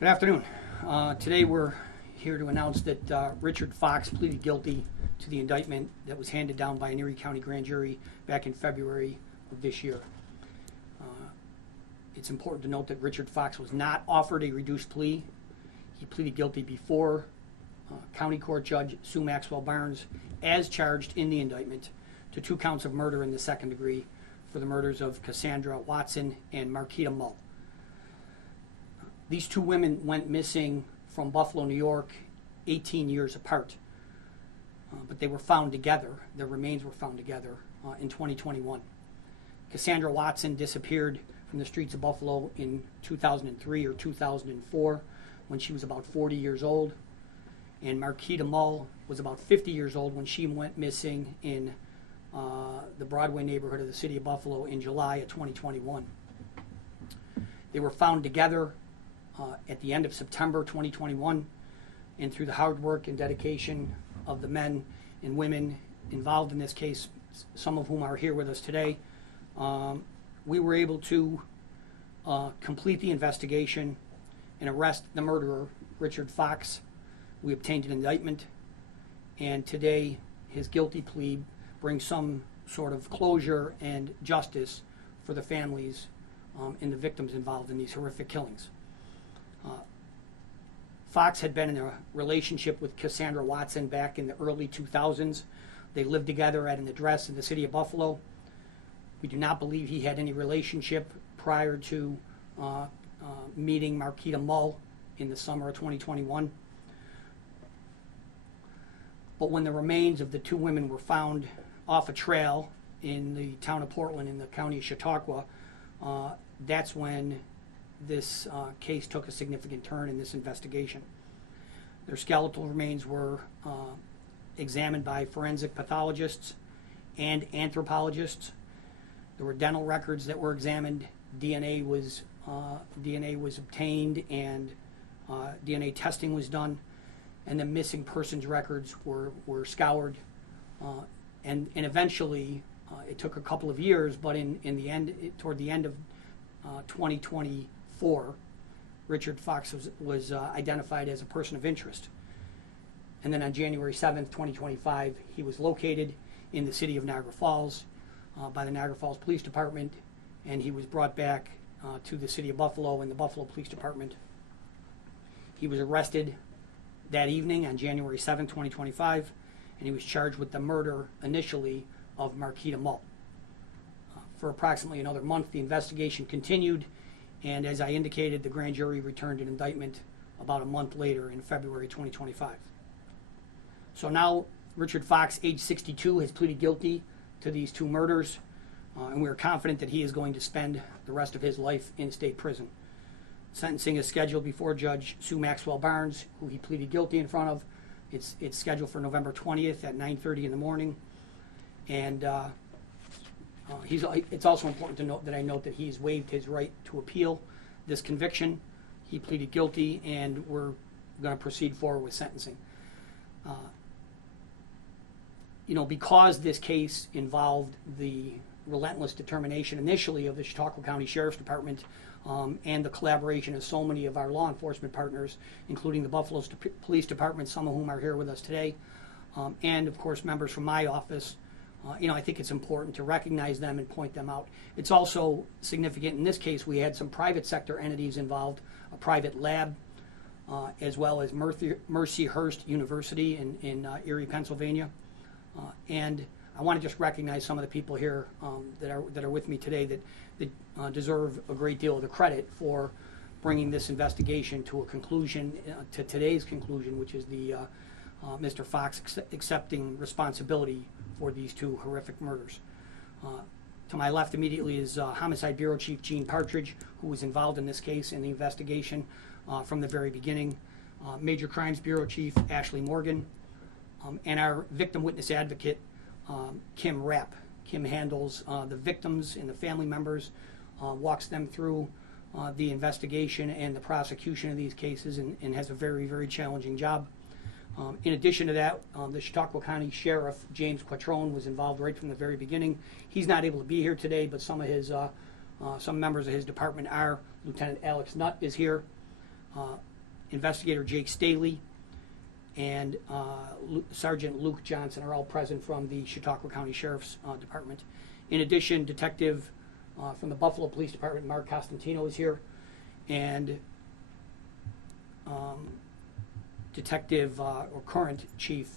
Good afternoon. Today we're here to announce that Richard Fox pleaded guilty to the indictment that was handed down by an Erie County grand jury back in February of this year. It's important to note that Richard Fox was not offered a reduced plea. He pleaded guilty before County Court Judge Sue Maxwell Barnes, as charged in the indictment, to 2 counts of murder in the second degree for the murders of Cassandra Watson and Marquita Mull. These 2 women went missing from Buffalo, New York, 18 years apart. But they were found together. Their remains were found together in 2021. Cassandra Watson disappeared from the streets of Buffalo in 2003 or 2004 when she was about 40 years old. And Marquita Mull was about 50 years old when she went missing in the Broadway neighborhood of the city of Buffalo in July of 2021. They were found together at the end of September 2021, and through the hard work and dedication of the men and women involved in this case, some of whom are here with us today, we were able to complete the investigation and arrest the murderer, Richard Fox. We obtained an indictment, and today his guilty plea brings some sort of closure and justice for the families and the victims involved in these horrific killings. Fox had been in a relationship with Cassandra Watson back in the early 2000s. They lived together at an address in the city of Buffalo. We do not believe he had any relationship prior to meeting Marquita Mull in the summer of 2021. But when the remains of the 2 women were found off a trail in the town of Portland in the county of Chautauqua, that's when this case took a significant turn in this investigation. Their skeletal remains were examined by forensic pathologists and anthropologists. There were dental records that were examined. DNA was obtained, and DNA testing was done, and the missing persons records were scoured, and eventually it took a couple of years, but in the end, toward the end of 2024, Richard Fox was identified as a person of interest. And then on January 7th, 2025, he was located in the city of Niagara Falls by the Niagara Falls Police Department, and he was brought back to the city of Buffalo and the Buffalo Police Department. He was arrested that evening on January 7th, 2025, and he was charged with the murder initially of Marquita Mull. For approximately another month, the investigation continued, and as I indicated, the grand jury returned an indictment about a month later in February 2025. So now Richard Fox, age 62, has pleaded guilty to these 2 murders, and we are confident that he is going to spend the rest of his life in state prison. Sentencing is scheduled before Judge Sue Maxwell Barnes, who he pleaded guilty in front of. It's scheduled for November 20th at 9:30 in the morning, and it's also important to note that I note that he's waived his right to appeal this conviction. He pleaded guilty, and we're going to proceed forward with sentencing. Because this case involved the relentless determination initially of the Chautauqua County Sheriff's Department and the collaboration of so many of our law enforcement partners, including the Buffalo Police Department, some of whom are here with us today, and of course members from my office. I think it's important to recognize them and point them out. It's also significant in this case we had some private sector entities involved, a private lab, as well as Mercyhurst University in Erie, Pennsylvania. And I want to just recognize some of the people here that are with me today that deserve a great deal of the credit for bringing this investigation to a conclusion, to today's conclusion, which is the Mr. Fox accepting responsibility for these 2 horrific murders. To my left immediately is Homicide Bureau Chief Gene Partridge, who was involved in this case in the investigation from the very beginning. Major Crimes Bureau Chief Ashley Morgan, and our victim witness advocate, Kim Rapp. Kim handles the victims and the family members, walks them through the investigation and the prosecution of these cases, and has a very, very challenging job. In addition to that, the Chautauqua County Sheriff, James Quattrone, was involved right from the very beginning. He's not able to be here today, but some members of his department are. Lieutenant Alex Nutt is here. Investigator Jake Staley, and Sergeant Luke Johnson are all present from the Chautauqua County Sheriff's Department. In addition, Detective from the Buffalo Police Department, Mark Costantino, is here, and Detective or current Chief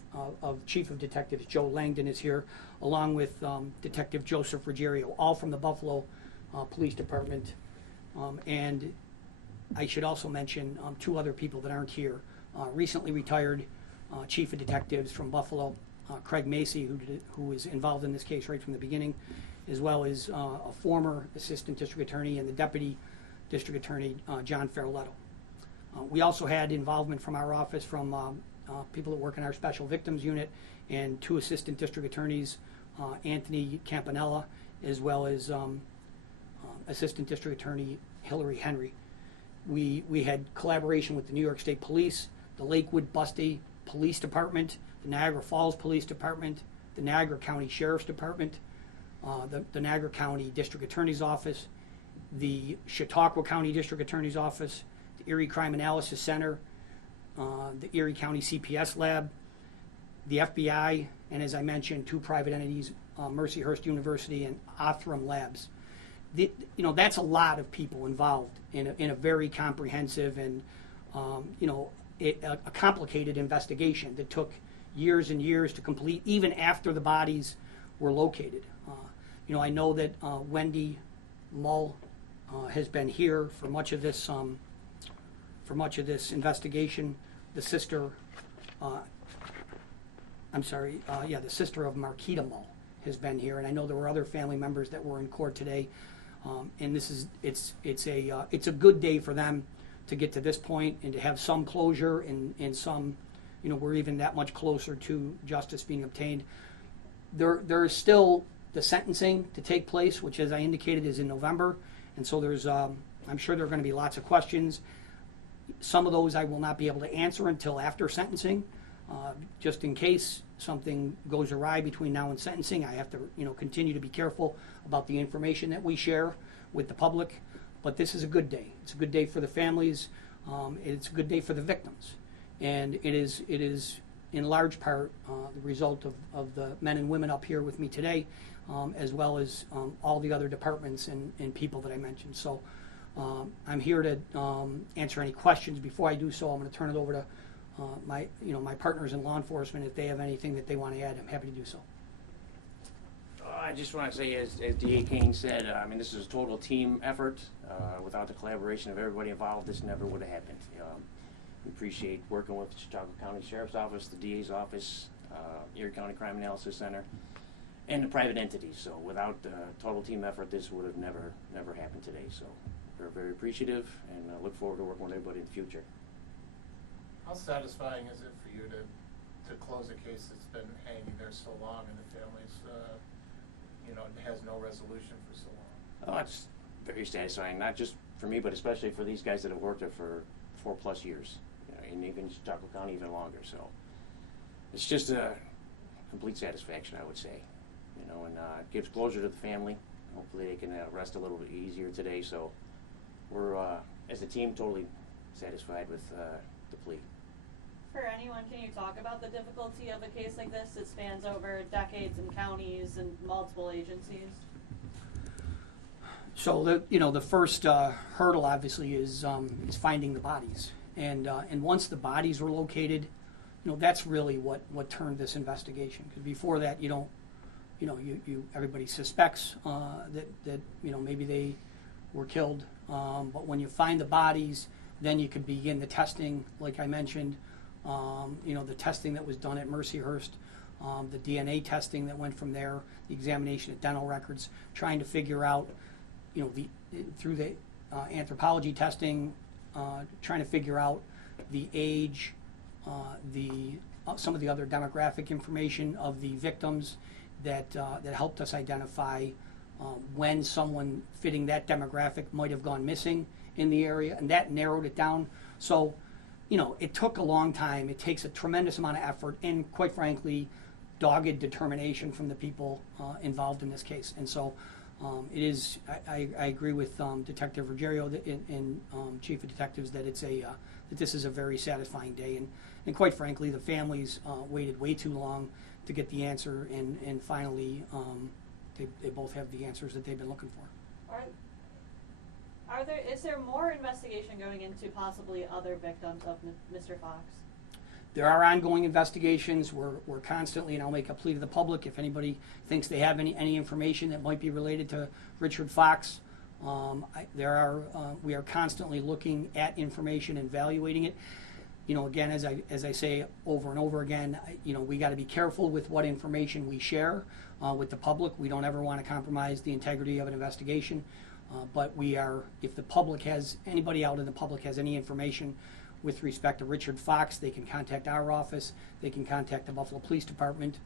of Detectives Joe Langdon is here, along with Detective Joseph Ruggiero, all from the Buffalo Police Department. And I should also mention two other people that aren't here. Recently retired Chief of Detectives from Buffalo, Craig Macy, who was involved in this case right from the beginning, as well as a former Assistant District Attorney and the Deputy District Attorney, John Ferletto. We also had involvement from our office from people that work in our Special Victims Unit and two Assistant District Attorneys, Anthony Campanella, as well as Assistant District Attorney Hillary Henry. We had collaboration with the New York State Police, the Lakewood Busty Police Department, the Niagara Falls Police Department, the Niagara County Sheriff's Department, the Niagara County District Attorney's Office, the Chautauqua County District Attorney's Office, the Erie Crime Analysis Center, the Erie County CPS Lab, the FBI, and as I mentioned, two private entities, Mercyhurst University and Othram Labs. That's a lot of people involved in a very comprehensive and a complicated investigation that took years and years to complete, even after the bodies were located. I know that Wendy Mull has been here for much of this investigation. The sister, the sister of Marquita Mull has been here, and I know there were other family members that were in court today. And it's a good day for them to get to this point and to have some closure and some, we're even that much closer to justice being obtained. There is still the sentencing to take place, which, as I indicated, is in November, and so there's I'm sure there are going to be lots of questions. Some of those I will not be able to answer until after sentencing, just in case something goes awry between now and sentencing. I have to, continue to be careful about the information that we share with the public. But this is a good day. It's a good day for the families. It's a good day for the victims, and it is in large part the result of the men and women up here with me today, as well as all the other departments and people that I mentioned. So I'm here to answer any questions. Before I do so, I'm going to turn it over to my partners in law enforcement. If they have anything that they want to add, I'm happy to do so. I just want to say, as DA Keane said, this is a total team effort. Without the collaboration of everybody involved, this never would have happened. We appreciate working with the Chautauqua County Sheriff's Office, the DA's office, Erie County Crime Analysis Center, and the private entities. So without the total team effort, this would have never happened today. So we're very appreciative and look forward to working with everybody in the future. How satisfying is it for you to close a case that's been hanging there so long and the family's has no resolution for so long? Oh, it's very satisfying, not just for me, but especially for these guys that have worked there for 4+ years, and even Chautauqua County even longer. So it's just a complete satisfaction, I would say, and it gives closure to the family. Hopefully they can rest a little bit easier today. So we're, as a team, totally satisfied with the plea. For anyone, can you talk about the difficulty of a case like this that spans over decades and counties and multiple agencies? So the first hurdle obviously is finding the bodies, and once the bodies were located, that's really what turned this investigation. Because before that, everybody suspects that maybe they were killed, but when you find the bodies, then you could begin the testing, like I mentioned. The testing that was done at Mercyhurst, the DNA testing that went from there, the examination of dental records, trying to figure out, through the anthropology testing, trying to figure out the age, some of the other demographic information of the victims that helped us identify when someone fitting that demographic might have gone missing in the area, and that narrowed it down. So it took a long time. It takes a tremendous amount of effort and, quite frankly, dogged determination from the people involved in this case. And so It is, I agree with Detective Ruggiero and Chief of Detectives that it's that this is a very satisfying day, and quite frankly, the families waited way too long to get the answer, and finally, they both have the answers that they've been looking for. Is there more investigation going into possibly other victims of Mr. Fox? There are ongoing investigations. We're constantly, and I'll make a plea to the public, if anybody thinks they have any information that might be related to Richard Fox, we are constantly looking at information and evaluating it. You know, again, as I say over and over again, we got to be careful with what information we share with the public. We don't ever want to compromise the integrity of an investigation. But if the public anybody out in the public has any information with respect to Richard Fox, they can contact our office, they can contact the Buffalo Police Department,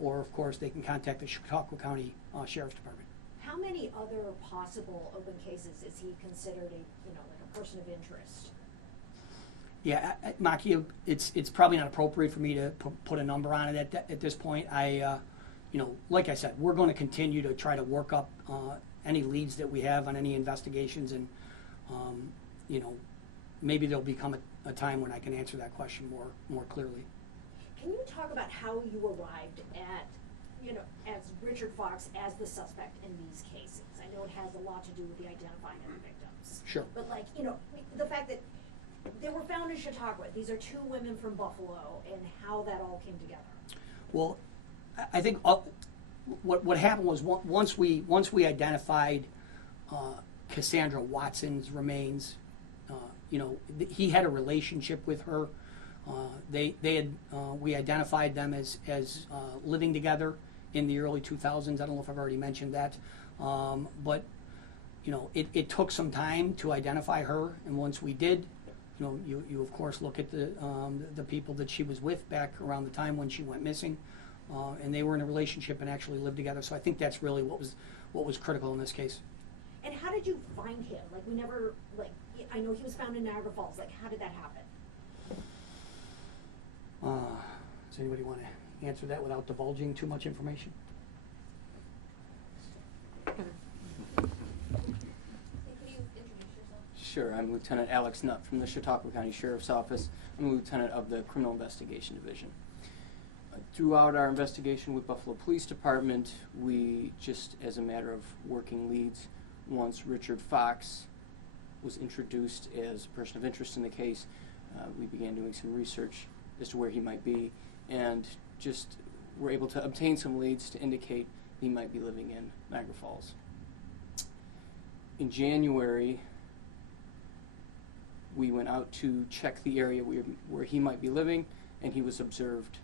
or of course they can contact the Chautauqua County Sheriff's Department. How many other possible open cases is he considered like a person of interest? Yeah, Maki, it's probably not appropriate for me to put a number on it at this point. Like I said, we're going to continue to try to work up any leads that we have on any investigations, and maybe there'll become a time when I can answer that question more clearly. Can you talk about how you arrived at, as Richard Fox as the suspect in these cases? I know it has a lot to do with the identifying of the victims. Sure. But the fact that they were found in Chautauqua, these are two women from Buffalo, and how that all came together. Well, I think what happened was once we identified Cassandra Watson's remains, he had a relationship with her. We identified them as living together in the early 2000s. I don't know if I've already mentioned that, but it took some time to identify her, and once we did, you of course look at the people that she was with back around the time when she went missing, and they were in a relationship and actually lived together. So I think that's really what was critical in this case. And how did you find him? I know he was found in Niagara Falls. How did that happen? Does anybody want to answer that without divulging too much information? Sure, I'm Lieutenant Alex Nutt from the Chautauqua County Sheriff's Office. I'm a lieutenant of the Criminal Investigation Division. Throughout our investigation with Buffalo Police Department, we just, as a matter of working leads, once Richard Fox was introduced as a person of interest in the case, we began doing some research as to where he might be, and just were able to obtain some leads to indicate he might be living in Niagara Falls. In January, we went out to check the area where he might be living, and he was observed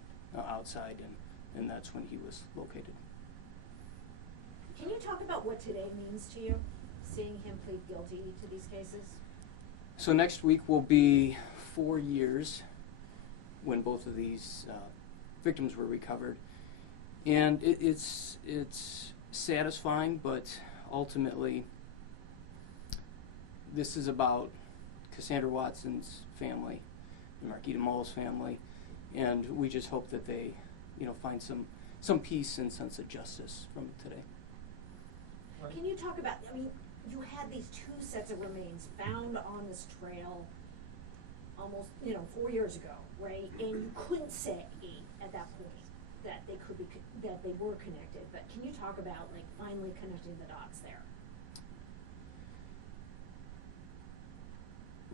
outside, and that's when he was located. Can you talk about what today means to you, seeing him plead guilty to these cases? So next week will be 4 years when both of these victims were recovered, and it's satisfying, but ultimately this is about Cassandra Watson's family and Marquita Mull's family, and we just hope that they find some peace and sense of justice from it today. Can you talk about, you had these two sets of remains found on this trail almost 4 years ago, right? And you couldn't say at that point that they were connected, but can you talk about finally connecting the dots there?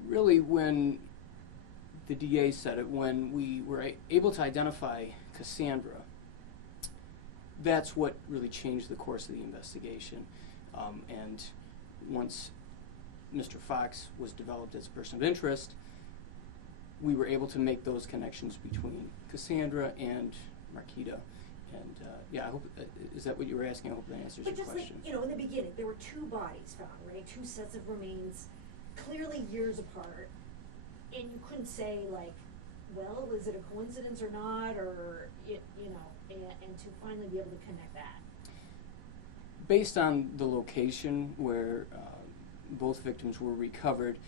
Really, when the DA said it, when we were able to identify Cassandra, that's what really changed the course of the investigation. And once Mr. Fox was developed as a person of interest, we were able to make those connections between Cassandra and Marquita. And yeah, I hope, is that what you were asking? I hope that answers your question. But just in the beginning, there were two bodies found, right? Two sets of remains, clearly years apart, and you couldn't say well, is it a coincidence or not, or and to finally be able to connect that. Based on the location where both victims were recovered,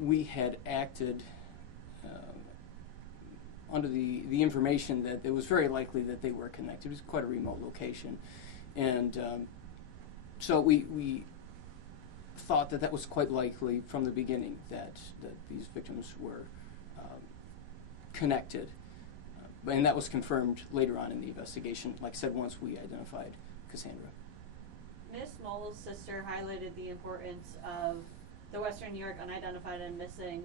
we had acted under the information that it was very likely that they were connected. It was quite a remote location, and So we thought that that was quite likely from the beginning, that these victims were connected. And that was confirmed later on in the investigation, like I said, once we identified Cassandra. Ms. Moll's sister highlighted the importance of the Western New York Unidentified and Missing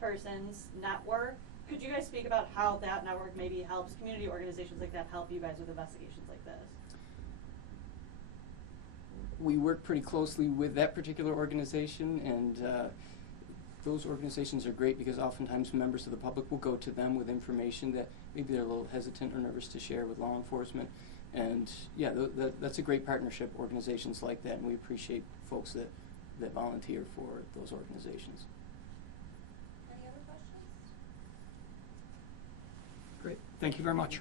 Persons Network. Could you guys speak about how that network maybe helps community organizations like that help you guys with investigations like this? We work pretty closely with that particular organization, and those organizations are great because oftentimes members of the public will go to them with information that maybe they're a little hesitant or nervous to share with law enforcement. And yeah, that's a great partnership, organizations like that, and we appreciate folks that volunteer for those organizations. Any other questions? Great. Thank you very much.